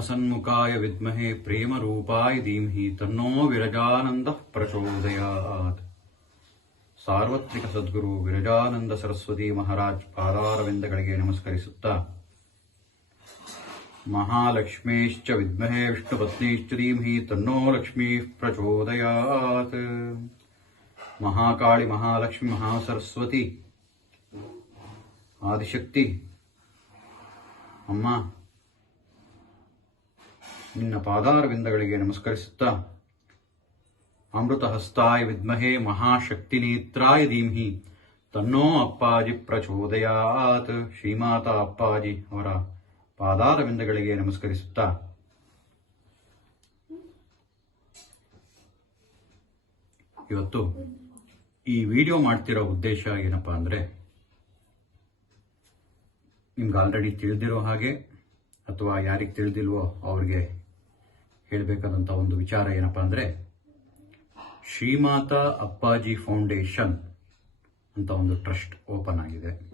ಹಸನ್ಮುಖಾಯ ವಿದ್ಮಹೆ ಪ್ರೇಮರೂಪಾಯ ಧೀಮಹಿ ತನ್ನೋ ವಿರಜಾನಂದ ಪ್ರಚೋದಯಾತ್ ಸಾರ್ವತ್ರಿಕ ಸದ್ಗುರು ವಿರಜಾನಂದ ಸರಸ್ವತಿ ಮಹಾರಾಜ್ ಪಾದಾರವಿಂದಗಳಿಗೆ ನಮಸ್ಕರಿಸುತ್ತಾ. ಮಹಾಲಕ್ಷ್ಮೇಶ್ಚ ವಿದ್ಮಹೆ ವಿಷ್ಣುಪತ್ನೀಶ್ಚ ಧೀಮಹಿ ತನ್ನೋ ಲಕ್ಷ್ಮೀ ಪ್ರಚೋದಯಾತ್. ಮಹಾಕಾಳಿ ಮಹಾಲಕ್ಷ್ಮಿ ಮಹಾಸರಸ್ವತಿ. ಆದಿಶಕ್ತಿ. ಅಮ್ಮ ನಿನ್ನ ಪಾದಾರವಿಂದಗಳಿಗೆ ನಮಸ್ಕರಿಸುತ್ತಾ ಅಮೃತ ಹಸ್ತಾಯ ವಿದ್ಮಹೆ ಮಹಾಶಕ್ತಿ ನೇತ್ರಾಯ ಧೀಮಹಿ. ತನ್ನೋ ಅಪ್ಪಾಜಿ ಪ್ರಚೋದಯಾತ್. ಶ್ರೀಮಾತ ಅಪ್ಪಾಜಿ ಅವರ ಪಾದಾರವಿಂದಗಳಿಗೆ ನಮಸ್ಕರಿಸುತ್ತಾ. ಇವತ್ತು ಈ ವಿಡಿಯೋ ಮಾಡ್ತಿರೋ ಉದ್ದೇಶ ಏನಪ್ಪಾ ಅಂದರೆ, ನಿಮ್ಗೆ ಆಲ್ರೆಡಿ ತಿಳಿದಿರೋ ಹಾಗೆ, ಅಥವಾ ಯಾರಿಗೆ ತಿಳಿದಿಲ್ವೋ ಅವ್ರಿಗೆ ಹೇಳಬೇಕಾದಂಥ ಒಂದು ವಿಚಾರ ಏನಪ್ಪಾ ಅಂದ್ರೆ, ಶ್ರೀಮಾತಾ ಅಪ್ಪಾಜಿ ಫೌಂಡೇಶನ್ ಅಂತ ಒಂದು ಟ್ರಸ್ಟ್ ಓಪನ್ ಆಗಿದೆ.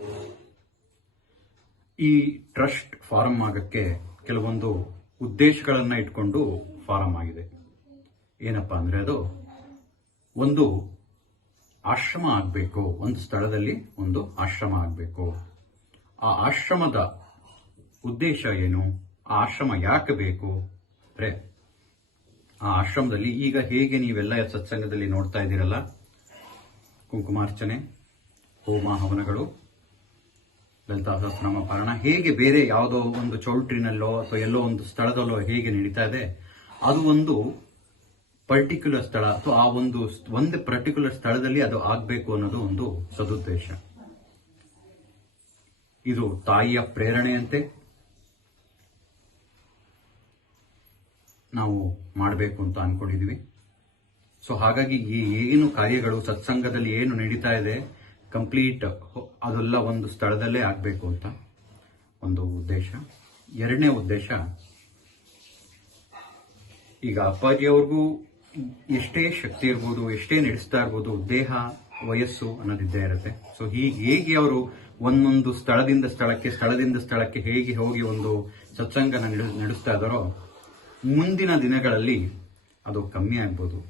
ಈ ಟ್ರಸ್ಟ್ ಫಾರಂ ಆಗಕ್ಕೆ ಕೆಲವೊಂದು ಉದ್ದೇಶಗಳನ್ನ ಇಟ್ಕೊಂಡು ಫಾರಂ ಆಗಿದೆ. ಏನಪ್ಪಾ ಅಂದ್ರೆ ಅದು ಒಂದು ಆಶ್ರಮ ಆಗಬೇಕು, ಒಂದು ಸ್ಥಳದಲ್ಲಿ ಒಂದು ಆಶ್ರಮ ಆಗಬೇಕು. ಆ ಆಶ್ರಮದ ಉದ್ದೇಶ ಏನು? ಆ ಆಶ್ರಮ ಯಾಕೆ ಬೇಕು? ಅಂದ್ರೆ ಆ ಆಶ್ರಮದಲ್ಲಿ ಈಗ ಹೇಗೆ ನೀವೆಲ್ಲ ಸತ್ಸಂಗದಲ್ಲಿ ನೋಡ್ತಾ ಇದ್ದೀರಲ್ಲ? ಕುಂಕುಮಾರ್ಚನೆ, ಹೋಮ ಹವನಗಳು ಲಲಿತಾ ಸಹಸ್ರನಾಮ ಪಾರಣ ಹೇಗೆ ಬೇರೆ ಯಾವುದೋ ಒಂದು ಚೌಲ್ಟ್ರಿನಲ್ಲೋ ಅಥವಾ ಎಲ್ಲೋ ಒಂದು ಸ್ಥಳದಲ್ಲೋ ಹೇಗೆ ನಡೀತಾ ಇದೆ? ಅದು ಒಂದು ಪರ್ಟಿಕ್ಯುಲರ್ ಸ್ಥಳ, ಅಥವಾ ಆ ಒಂದು ಒಂದು ಪರ್ಟಿಕ್ಯುಲರ್ ಸ್ಥಳದಲ್ಲಿ ಅದು ಆಗಬೇಕು ಅನ್ನೋದು ಒಂದು ಸದುದ್ದೇಶ. ಇದು ತಾಯಿಯ ಪ್ರೇರಣೆಯಂತೆ ನಾವು ಮಾಡಬೇಕು ಅಂತ ಅನ್ಕೊಂಡಿದ್ವಿ. ಸೊ ಹಾಗಾಗಿ ಈ ಏನು ಕಾರ್ಯಗಳು, ಸತ್ಸಂಗದಲ್ಲಿ ಏನು ನಡೀತಾ ಇದೆ, ಕಂಪ್ಲೀಟ್ ಅದೆಲ್ಲ ಒಂದು ಸ್ಥಳದಲ್ಲೇ ಆಗಬೇಕು ಅಂತ ಒಂದು ಉದ್ದೇಶ. ಎರಡನೇ ಉದ್ದೇಶ, ಈಗ ಅಪ್ಪಾಜಿಯವ್ರಿಗೂ ಎಷ್ಟೇ ಶಕ್ತಿ ಇರ್ಬೋದು, ಎಷ್ಟೇ ನಡೆಸ್ತಾ ಇರ್ಬೋದು, ದೇಹ, ವಯಸ್ಸು ಅನ್ನೋದಿದ್ದೇ ಇರುತ್ತೆ. ಸೊ ಹೀಗೆ ಹೇಗೆ ಅವರು ಒಂದೊಂದು ಸ್ಥಳದಿಂದ ಸ್ಥಳಕ್ಕೆ ಸ್ಥಳದಿಂದ ಸ್ಥಳಕ್ಕೆ ಹೇಗೆ ಹೋಗಿ ಒಂದು ಸತ್ಸಂಗನ ನಡೆಸ್- ನಡೆಸ್ತಾ ಇದ್ದಾರೋ ಮುಂದಿನ ದಿನಗಳಲ್ಲಿ ಅದು ಕಮ್ಮಿ ಆಗ್ಬೋದು.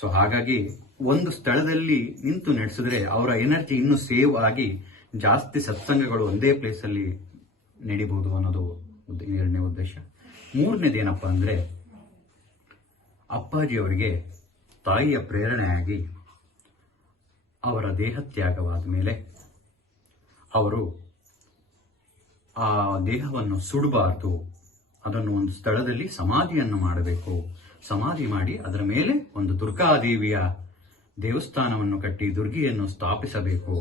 ಸೊ ಹಾಗಾಗಿ ಒಂದು ಸ್ಥಳದಲ್ಲಿ ನಿಂತು ನಡೆಸಿದ್ರೆ ಅವರ ಎನರ್ಜಿ ಇನ್ನೂ ಸೇವ್ ಆಗಿ ಜಾಸ್ತಿ ಸತ್ಸಂಗಗಳು ಒಂದೇ ಪ್ಲೇಸ್ ಅಲ್ಲಿ ನಡಿಬಹುದು ಅನ್ನೋದು ಎರಡನೇ ಉದ್ದೇಶ. ಮೂರನೇದೇನಪ್ಪ ಅಂದ್ರೆ ಅಪ್ಪಾಜಿ ಅವರಿಗೆ ತಾಯಿಯ ಪ್ರೇರಣೆಯಾಗಿ ಅವರ ದೇಹ ತ್ಯಾಗವಾದ ಮೇಲೆ ಅವರು ಆ ದೇಹವನ್ನು ಸುಡಬಾರದು ಅದನ್ನು ಒಂದು ಸ್ಥಳದಲ್ಲಿ ಸಮಾಧಿಯನ್ನು ಮಾಡಬೇಕು. ಸಮಾಧಿ ಮಾಡಿ ಅದರ ಮೇಲೆ ಒಂದು ದುರ್ಗಾದೇವಿಯ ದೇವಸ್ಥಾನವನ್ನು ಕಟ್ಟಿ ದುರ್ಗಿಯನ್ನು ಸ್ಥಾಪಿಸಬೇಕು.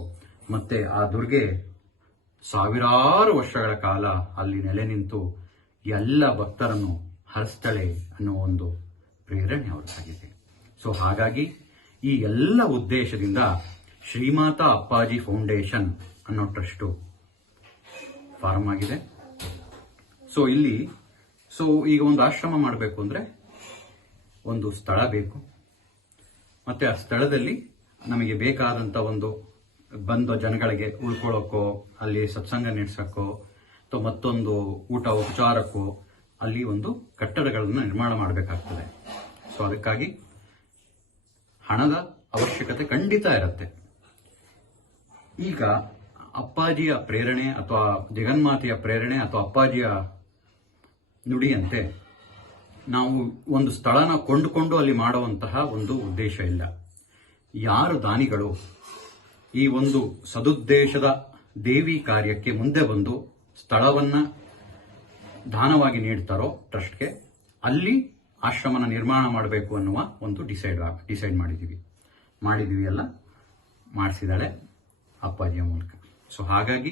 ಮತ್ತೆ ಆ ದುರ್ಗೆ ಸಾವಿರಾರು ವರ್ಷಗಳ ಕಾಲ ಅಲ್ಲಿ ನೆಲೆ ನಿಂತು ಎಲ್ಲ ಭಕ್ತರನ್ನು ಹರಿಸ್ತಳೆ ಅನ್ನೋ ಒಂದು ಪ್ರೇರಣೆ ಅವರದಾಗಿದೆ ಸೊ ಹಾಗಾಗಿ ಈ ಎಲ್ಲ ಉದ್ದೇಶದಿಂದ ಶ್ರೀಮಾತಾ ಅಪ್ಪಾಜಿ ಫೌಂಡೇಶನ್ ಅನ್ನೋ ಟ್ರಸ್ಟು ಫಾರ್ಮ್ ಆಗಿದೆ. ಸೊ ಇಲ್ಲಿ ಸೊ, ಈಗ ಒಂದು ಆಶ್ರಮ ಮಾಡಬೇಕು ಅಂದ್ರೆ ಒಂದು ಸ್ಥಳ ಬೇಕು. ಮತ್ತೆ ಆ ಸ್ಥಳದಲ್ಲಿ ನಮಗೆ ಬೇಕಾದಂತ ಒಂದು ಬಂದ ಜನಗಳಿಗೆ ಉಳ್ಕೊಳ್ಳೋಕ್ಕೋ ಅಲ್ಲಿ ಸತ್ಸಂಗ ನಡೆಸಕ್ಕೋ, ಅಥವಾ ಮತ್ತೊಂದು ಊಟ ಉಪಚಾರಕ್ಕೋ, ಅಲ್ಲಿ ಒಂದು ಕಟ್ಟಡಗಳನ್ನು ನಿರ್ಮಾಣ ಮಾಡಬೇಕಾಗ್ತದೆ. ಸೊ, ಅದಕ್ಕಾಗಿ ಹಣದ ಅವಶ್ಯಕತೆ ಖಂಡಿತ ಇರುತ್ತೆ. ಈಗ ಅಪ್ಪಾಜಿಯ ಪ್ರೇರಣೆ ಅಥವಾ ಜಗನ್ಮಾತೆಯ ಪ್ರೇರಣೆ ಅಥವಾ ಅಪ್ಪಾಜಿಯ ನುಡಿಯಂತೆ. ನಾವು ಒಂದು ಸ್ಥಳನ ಕೊಂಡುಕೊಂಡು ಅಲ್ಲಿ ಮಾಡುವಂತಹ ಒಂದು ಉದ್ದೇಶ ಇಲ್ಲ. ಯಾರು ದಾನಿಗಳು? ಈ ಒಂದು ಸದುದ್ದೇಶದ ದೇವಿ ಕಾರ್ಯಕ್ಕೆ ಮುಂದೆ ಬಂದು ಸ್ಥಳವನ್ನ ದಾನವಾಗಿ ನೀಡ್ತಾರೋ ಟ್ರಸ್ಟ್ಗೆ, ಅಲ್ಲಿ ಆಶ್ರಮನ ನಿರ್ಮಾಣ ಮಾಡಬೇಕು ಅನ್ನುವ ಒಂದು ಡಿಸೈಡ್ ಡಿಸೈಡ್ ಮಾಡಿದ್ದೀವಿ ಮಾಡಿದ್ದೀವಿ ಅಲ್ಲ, ಮಾಡಿಸಿದಾಳೆ ಅಪ್ಪಾಜಿಯ ಮೂಲಕ. ಸೊ ಹಾಗಾಗಿ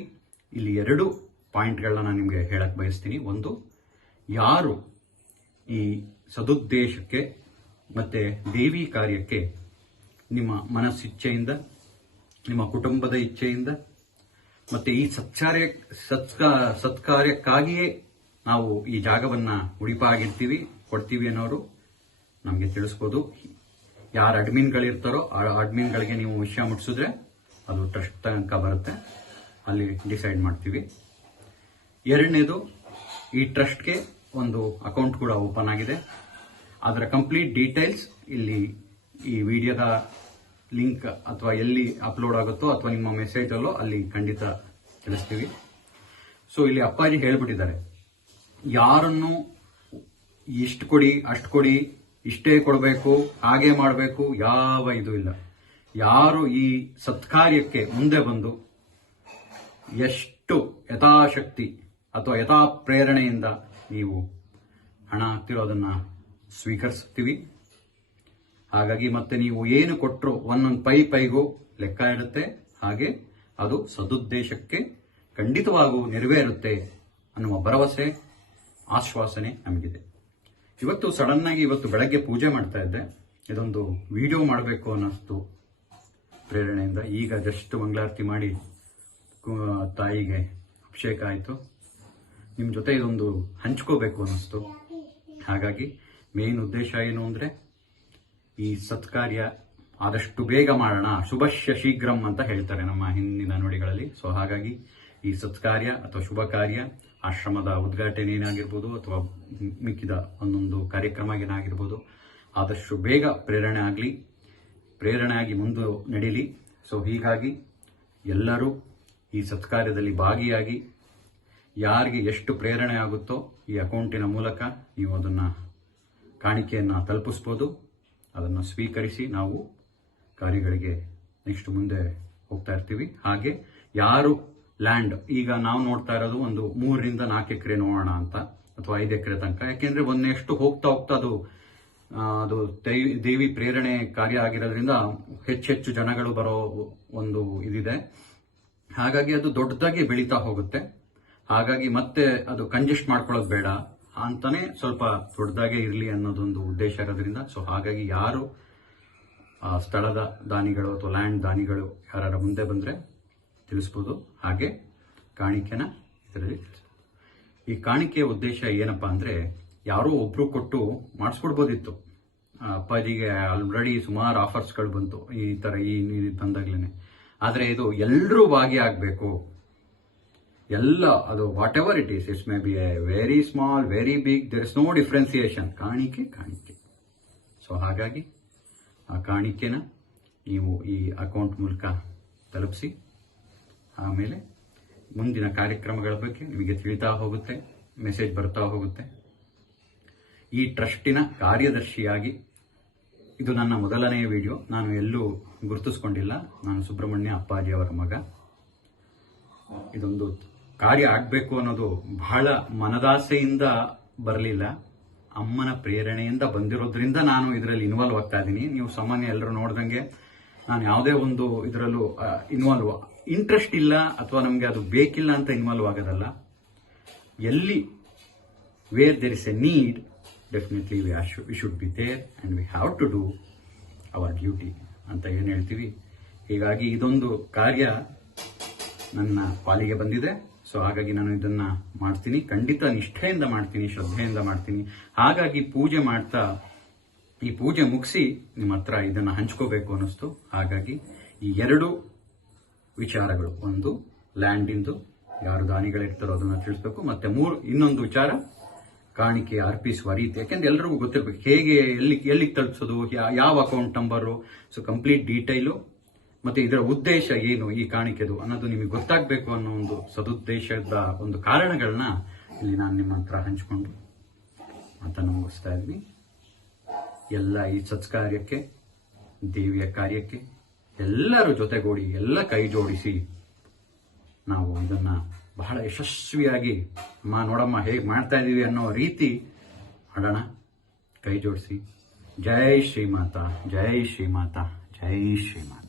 ಇಲ್ಲಿ ಎರಡು ಪಾಯಿಂಟ್ಗಳನ್ನ ನಾನು ನಿಮಗೆ ಹೇಳಕ್ ಬಯಸ್ತೀನಿ. ಒಂದು ಯಾರು ಈ ಸದುದ್ದೇಶಕ್ಕೆ ಮತ್ತೆ ದೇವಿ ಕಾರ್ಯಕ್ಕೆ ನಿಮ್ಮ ಮನಸ್ಸಿಚ್ಛೆಯಿಂದ ನಿಮ್ಮ ಕುಟುಂಬದ ಇಚ್ಛೆಯಿಂದ ಮತ್ತೆ ಈ ಸತ್ಕಾರ್ಯ, ಸತ್ಕ, ಸತ್ಕಾರ್ಯಕ್ಕಾಗಿಯೇ ನಾವು ಈ ಜಾಗವನ್ನ ಉಳಿಪಾಗಿರ್ತೀವಿ ಕೊಡ್ತೀವಿ ಅನ್ನೋರು ನಮಗೆ ತಿಳಿಸ್ಬೋದು. ಯಾರು ಅಡ್ಮಿನ್ಗಳಿರ್ತಾರೋ ಆ ಅಡ್ಮಿನ್ಗಳಿಗೆ ನೀವು ವಿಷಯ ಮುಟ್ಟಿಸಿದ್ರೆ ಅದು ಟ್ರಸ್ಟ್ ತನಕ ಬರುತ್ತೆ. ಅಲ್ಲಿ ಡಿಸೈಡ್ ಮಾಡ್ತೀವಿ. ಎರಡನೇದು ಈ ಟ್ರಸ್ಟ್ಗೆ ಒಂದು ಅಕೌಂಟ್ ಕೂಡ ಓಪನ್ ಆಗಿದೆ. ಅದರ ಕಂಪ್ಲೀಟ್ ಡೀಟೇಲ್ಸ್ ಇಲ್ಲಿ ಈ ವಿಡಿಯೋದ ಲಿಂಕ್ ಅಥವಾ ಎಲ್ಲಿ ಅಪ್ಲೋಡ್ ಆಗುತ್ತೋ ಅಥವಾ ನಿಮ್ಮ ಮೆಸೇಜ್ ಅಲ್ಲೋ ಅಲ್ಲಿ ಖಂಡಿತ ತಿಳಿಸ್ತೀವಿ. ಸೊ ಇಲ್ಲಿ ಅಪ್ಪಾಜಿ ಹೇಳ್ಬಿಟ್ಟಿದ್ದಾರೆ. ಯಾರನ್ನು ಇಷ್ಟು ಕೊಡಿ, ಅಷ್ಟು ಕೊಡಿ, ಇಷ್ಟೇ ಕೊಡಬೇಕು, ಹಾಗೆ ಮಾಡಬೇಕು, ಯಾವ ಇದು ಇಲ್ಲ. ಯಾರು ಈ ಸತ್ಕಾರ್ಯಕ್ಕೆ ಮುಂದೆ ಬಂದು ಎಷ್ಟು ಯಥಾಶಕ್ತಿ ಅಥವಾ ಯಥಾ ಪ್ರೇರಣೆಯಿಂದ ನೀವು ಹಣ ಹಾಕ್ತಿರೋದನ್ನ ಸ್ವೀಕರಿಸ್ತೀವಿ. ಹಾಗಾಗಿ ಮತ್ತೆ ನೀವು ಏನು ಕೊಟ್ಟರು ಒಂದೊಂದು ಪೈ ಪೈಗೂ ಲೆಕ್ಕ ಇರುತ್ತೆ. ಹಾಗೆ ಅದು ಸದುದ್ದೇಶಕ್ಕೆ ಖಂಡಿತವಾಗೂ ನೆರವೇರುತ್ತೆ ಅನ್ನುವ ಭರವಸೆ, ಆಶ್ವಾಸನೆ ನಮಗಿದೆ. ಇವತ್ತು ಸಡನ್ ಆಗಿ ಇವತ್ತು ಬೆಳಗ್ಗೆ ಪೂಜೆ ಮಾಡ್ತಾ ಇದ್ದೆ. ಇದೊಂದು ವಿಡಿಯೋ ಮಾಡಬೇಕು ಅನ್ನಿಸ್ತು ಪ್ರೇರಣೆಯಿಂದ. ಈಗ ಜಸ್ಟ್ ಮಂಗಳಾರತಿ ಮಾಡಿ ತಾಯಿಗೆ ಅಭಿಷೇಕ ಆಯಿತು. ನಿಮ್ಮ ಜೊತೆ ಇದೊಂದು ಹಂಚ್ಕೋಬೇಕು ಅನ್ನಿಸ್ತು. ಹಾಗಾಗಿ ಮೇನ್ ಉದ್ದೇಶ ಏನು ಅಂದರೆ ಈ ಸತ್ಕಾರ್ಯ ಆದಷ್ಟು ಬೇಗ ಮಾಡೋಣ, ಶುಭಶ್ಯ ಶೀಘ್ರಂ ಅಂತ ಹೇಳ್ತಾರೆ ನಮ್ಮ ಹಿಂದಿನ ನುಡಿಗಳಲ್ಲಿ. ಸೊ ಹಾಗಾಗಿ ಈ ಸತ್ಕಾರ್ಯ ಅಥವಾ ಶುಭ ಕಾರ್ಯ, ಆಶ್ರಮದ ಉದ್ಘಾಟನೆ ಏನಾಗಿರ್ಬೋದು ಅಥವಾ ಮಿಕ್ಕಿದ ಒಂದೊಂದು ಕಾರ್ಯಕ್ರಮ ಏನಾಗಿರ್ಬೋದು, ಆದಷ್ಟು ಬೇಗ ಪ್ರೇರಣೆ ಆಗಲಿ, ಪ್ರೇರಣೆ ಆಗಿ ಮುಂದೆ ನಡೀಲಿ. ಸೊ ಹೀಗಾಗಿ ಎಲ್ಲರೂ ಈ ಸತ್ಕಾರ್ಯದಲ್ಲಿ ಭಾಗಿಯಾಗಿ ಯಾರಿಗೆ ಎಷ್ಟು ಪ್ರೇರಣೆ ಆಗುತ್ತೋ ಈ ಅಕೌಂಟಿನ ಮೂಲಕ ನೀವು ಅದನ್ನ ಕಾಣಿಕೆಯನ್ನ ತಲುಪಿಸ್ಬೋದು. ಅದನ್ನು ಸ್ವೀಕರಿಸಿ ನಾವು ಕಾರ್ಯಗಳಿಗೆ ನೆಕ್ಸ್ಟ್ ಮುಂದೆ ಹೋಗ್ತಾ ಇರ್ತೀವಿ. ಹಾಗೆ ಯಾರು ಲ್ಯಾಂಡ್, ಈಗ ನಾವು ನೋಡ್ತಾ ಇರೋದು ಒಂದು ಮೂರರಿಂದ ನಾಲ್ಕು ಎಕರೆ ನೋಡೋಣ ಅಂತ, ಅಥವಾ ಐದು ಎಕರೆ ತನಕ. ಯಾಕೆಂದ್ರೆ ಒಂದೆಷ್ಟು ಹೋಗ್ತಾ ಹೋಗ್ತಾ ಅದು ಅದು ದೇವಿ ಪ್ರೇರಣೆ ಕಾರ್ಯ ಆಗಿರೋದ್ರಿಂದ ಹೆಚ್ಚೆಚ್ಚು ಜನಗಳು ಬರೋ ಒಂದು ಇದಿದೆ. ಹಾಗಾಗಿ ಅದು ದೊಡ್ಡದಾಗಿ ಬೆಳೀತಾ ಹೋಗುತ್ತೆ. ಹಾಗಾಗಿ ಮತ್ತೆ ಅದು ಕಂಜೆಸ್ಟ್ ಮಾಡ್ಕೊಳ್ಳೋದು ಬೇಡ ಅಂತಾನೆ ಸ್ವಲ್ಪ ದೊಡ್ಡದಾಗೆ ಇರಲಿ ಅನ್ನೋದೊಂದು ಉದ್ದೇಶ ಇರೋದ್ರಿಂದ. ಸೊ ಹಾಗಾಗಿ ಯಾರು ಸ್ಥಳದ ದಾನಿಗಳು ಅಥವಾ ಲ್ಯಾಂಡ್ ದಾನಿಗಳು ಯಾರ ಮುಂದೆ ಬಂದರೆ ತಿಳಿಸ್ಬೋದು. ಹಾಗೆ ಕಾಣಿಕೆನ ಇದರಲ್ಲಿ ಈ ಕಾಣಿಕೆಯ ಉದ್ದೇಶ ಏನಪ್ಪಾ ಅಂದರೆ ಯಾರೋ ಒಬ್ರು ಕೊಟ್ಟು ಮಾಡಿಸ್ಕೊಡ್ಬೋದಿತ್ತು. ಅಪ್ಪಾಜಿಗೆ ಆಲ್ರೆಡಿ ಸುಮಾರು ಆಫರ್ಸ್ಗಳು ಬಂತು ಈ ತರ ಈ ನೀರು ತಂದಾಗ್ಲೇನೆ ಆದ್ರೆ ಇದು ಎಲ್ಲರೂ ಭಾಗಿಯಾಗಬೇಕು ಎಲ್ಲ, ಅದು whatever it is it's maybe a very small very big there is no differentiation ಕಾಣಿಕೆ ಕಾಣಿಕೆ. ಸೊ ಹಾಗಾಗಿ ಆ ಕಾಣಿಕೆನ ನೀವು ಈ ಅಕೌಂಟ್ ಮೂಲಕ ತಲುಪಿಸಿ. ಆಮೇಲೆ ಮುಂದಿನ ಕಾರ್ಯಕ್ರಮಗಳ ಬಗ್ಗೆ ನಿಮಗೆ ತಿಳಿತಾ ಹೋಗುತ್ತೆ ಮೆಸೇಜ್ ಬರ್ತಾ ಹೋಗುತ್ತೆ. ಈ ಟ್ರಸ್ಟಿನ ಕಾರ್ಯದರ್ಶಿಯಾಗಿ ಇದು ನನ್ನ ಮೊದಲನೆಯ ವಿಡಿಯೋ ನಾನು ಎಲ್ಲೂ ಗುರುತಿಸ್ಕೊಂಡಿಲ್ಲ. ನಾನು ಸುಬ್ರಹ್ಮಣ್ಯ ಅಪ್ಪಾಜಿ ಅವರ ಮಗ. ಇದೊಂದು ಕಾರ್ಯ ಆಗಬೇಕು ಅನ್ನೋದು ಬಹಳ ಮನದಾಸೆಯಿಂದ ಬರಲಿಲ್ಲ. ಅಮ್ಮನ ಪ್ರೇರಣೆಯಿಂದ ಬಂದಿರೋದ್ರಿಂದ ನಾನು ಇದರಲ್ಲಿ ಇನ್ವಾಲ್ವ್ ಆಗ್ತಾ ಇದ್ದೀನಿ. ನೀವು ಸಾಮಾನ್ಯ ಎಲ್ಲರೂ ನೋಡ್ದಂಗೆ ನಾನು ಯಾವುದೇ ಒಂದು ಇದರಲ್ಲೂ ಇನ್ವಾಲ್ವ್ ಇಂಟ್ರೆಸ್ಟ್ ಇಲ್ಲ ಅಥವಾ ನಮಗೆ ಅದು ಬೇಕಿಲ್ಲ ಅಂತ ಇನ್ವಾಲ್ವ್ ಆಗೋದಲ್ಲ. ಎಲ್ಲಿ where there is a need definitely we we should be there and we have to do our duty ಅಂತ ಏನು ಹೇಳ್ತೀವಿ. ಹೀಗಾಗಿ ಇದೊಂದು ಕಾರ್ಯ ನನ್ನ ಪಾಲಿಗೆ ಬಂದಿದೆ. ಸೊ ಹಾಗಾಗಿ ನಾನು ಇದನ್ನ ಮಾಡ್ತೀನಿ. ಖಂಡಿತ ನಿಷ್ಠೆಯಿಂದ ಮಾಡ್ತೀನಿ, ಶ್ರದ್ಧೆಯಿಂದ ಮಾಡ್ತೀನಿ. ಹಾಗಾಗಿ ಪೂಜೆ ಮಾಡ್ತಾ, ಈ ಪೂಜೆ ಮುಗಿಸಿ ನಿಮ್ಮ ಹತ್ರ ಇದನ್ನ ಹಂಚ್ಕೋಬೇಕು ಅನ್ನಿಸ್ತು. ಹಾಗಾಗಿ ಈ ಎರಡು ವಿಚಾರಗಳು. ಒಂದು ಲ್ಯಾಂಡ್ ಇಂದು ಯಾರು ದಾನಿಗಳಿರ್ತಾರೋ ಅದನ್ನ ತಿಳಿಸ್ಬೇಕು. ಮತ್ತೆ ಮೂರು, ಇನ್ನೊಂದು ವಿಚಾರ, ಕಾಣಿಕೆ ಅರ್ಪಿಸುವ ರೀತಿ ಯಾಕೆಂದ್ರೆ ಎಲ್ರಿಗೂ ಗೊತ್ತಿರ್ಬೇಕು, ಹೇಗೆ, ಎಲ್ಲಿ, ಎಲ್ಲಿಗೆ ತಲುಪಿಸೋದು ಯಾವ account number so complete detail ಮತ್ತೆ ಇದರ ಉದ್ದೇಶ ಏನು ಈ ಕಾಣಿಕೆದು ಅನ್ನೋದು ನಿಮಗೆ ಗೊತ್ತಾಗಬೇಕು ಅನ್ನೋ ಒಂದು ಸದುದ್ದೇಶದ ಒಂದು ಕಾರಣಗಳನ್ನ ಇಲ್ಲಿ ನಾನು ನಿಮ್ಮ ಹತ್ರ ಹಂಚಿಕೊಂಡು ಮಾತನ್ನು ಮುಗಿಸ್ತಾ ಇದ್ದೀನಿ. ಎಲ್ಲ ಈ ಸತ್ಕಾರ್ಯಕ್ಕೆ, ದೇವಿಯ ಕಾರ್ಯಕ್ಕೆ ಎಲ್ಲರೂ ಜೊತೆಗೂಡಿ, ಎಲ್ಲ ಕೈ ಜೋಡಿಸಿ ನಾವು ಇದನ್ನ ಬಹಳ ಯಶಸ್ವಿಯಾಗಿ, ಅಮ್ಮ ನೋಡಮ್ಮ ಹೇಗೆ ಮಾಡ್ತಾ ಇದ್ದೀವಿ ಅನ್ನೋ ರೀತಿ ಮಾಡೋಣ. ಕೈ ಜೋಡಿಸಿ. ಜೈ ಶ್ರೀಮಾತಾ ಜೈ ಶ್ರೀಮಾತಾ ಜೈ ಶ್ರೀಮಾತಾ